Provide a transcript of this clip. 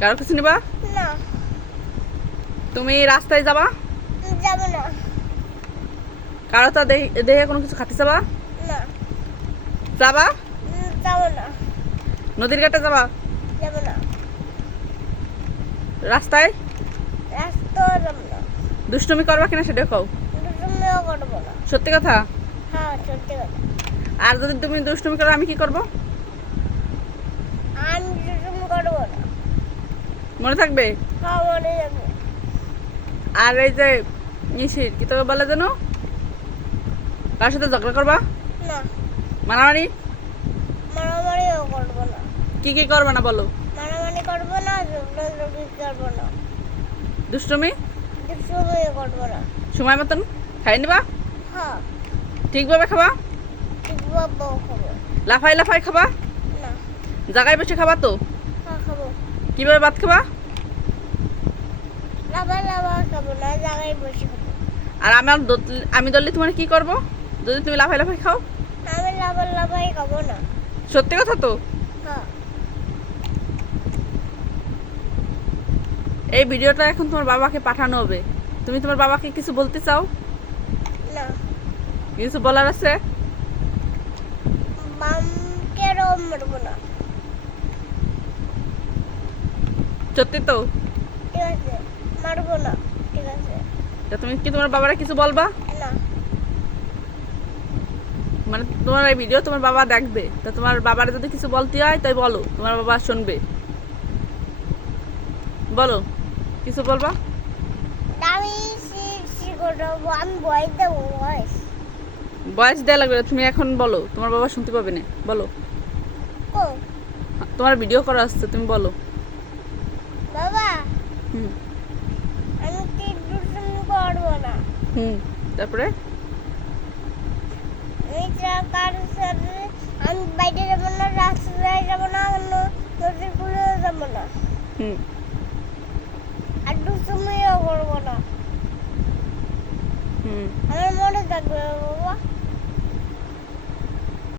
কারো কিছু নিবা না তুমি রাস্তায় যাবা যাব না কারো তো দেহে কোনো কিছু খাতে যাবা না যাবা যাব না নদীর ঘাটে যাবা যাব না রাস্তায় রাস্তা যাব না দুষ্টুমি করবা কিনা সেটা কও দুষ্টুমিও করবো না সত্যি কথা হ্যাঁ সত্যি কথা আর যদি তুমি দুষ্টুমি করো আমি কি করব আমি দুষ্টুমি করবো না মনে থাকবে হ্যাঁ মনে যাবে আর এই যে ইসির কি তোকে বলে যেন কার সাথে ঝগড়া করবা না মারামারি মারামারিও করবো না কি কি করবা না বলো মারামারি করবো না ঝগড়াঝগড়ি করবো না দুষ্টুমি দুষ্টুমিও করবো না সময় মতন খাই নিবা হ্যাঁ ঠিকভাবে খাবা ঠিকভাবে খাবো লাফাই লাফাই খাবা না জায়গায় বসে খাবা তো হ্যাঁ খাবো কিভাবে ভাত খাবা লাভা লাভা খাবো না জায়গায় বসে খাবো আর আমি ধরলে তোমার কি করব যদি তুমি লাফাই লাফাই খাও আমি লাভা লাভাই খাবো না সত্যি কথা তো হ্যাঁ এই ভিডিওটা এখন তোমার বাবাকে পাঠানো হবে তুমি তোমার বাবাকে কিছু বলতে চাও না কিছু বলার আছে মামকেও মারবো না সত্যি তো ঠিক আছে মারবো না ঠিক আছে তা তুমি কি তোমার বাবারে কিছু বলবা না মানে তোমার এই ভিডিও তোমার বাবা দেখবে তা তোমার বাবারে যদি কিছু বলতে হয় তাই বলো তোমার বাবা শুনবে বলো কিছু বলবা আমি করবো আমি বয়স দেবো বয়স বয়স দেওয়া লাগবে না, তুমি এখন বলো তোমার বাবা শুনতে পাবে না বলো ও তোমার ভিডিও করা আসছে তুমি বলো বাবা হুম আমি কি দুষ্টুমি করবো না হুম তারপরে আমি কারোর সাথে আমি বাইরে যাবো না রাস্তায় যাবো না নদীর কুলেও যাবো না হুম আর দুষ্টুমিও করবো না হুম আমার মনে থাকবে বাবা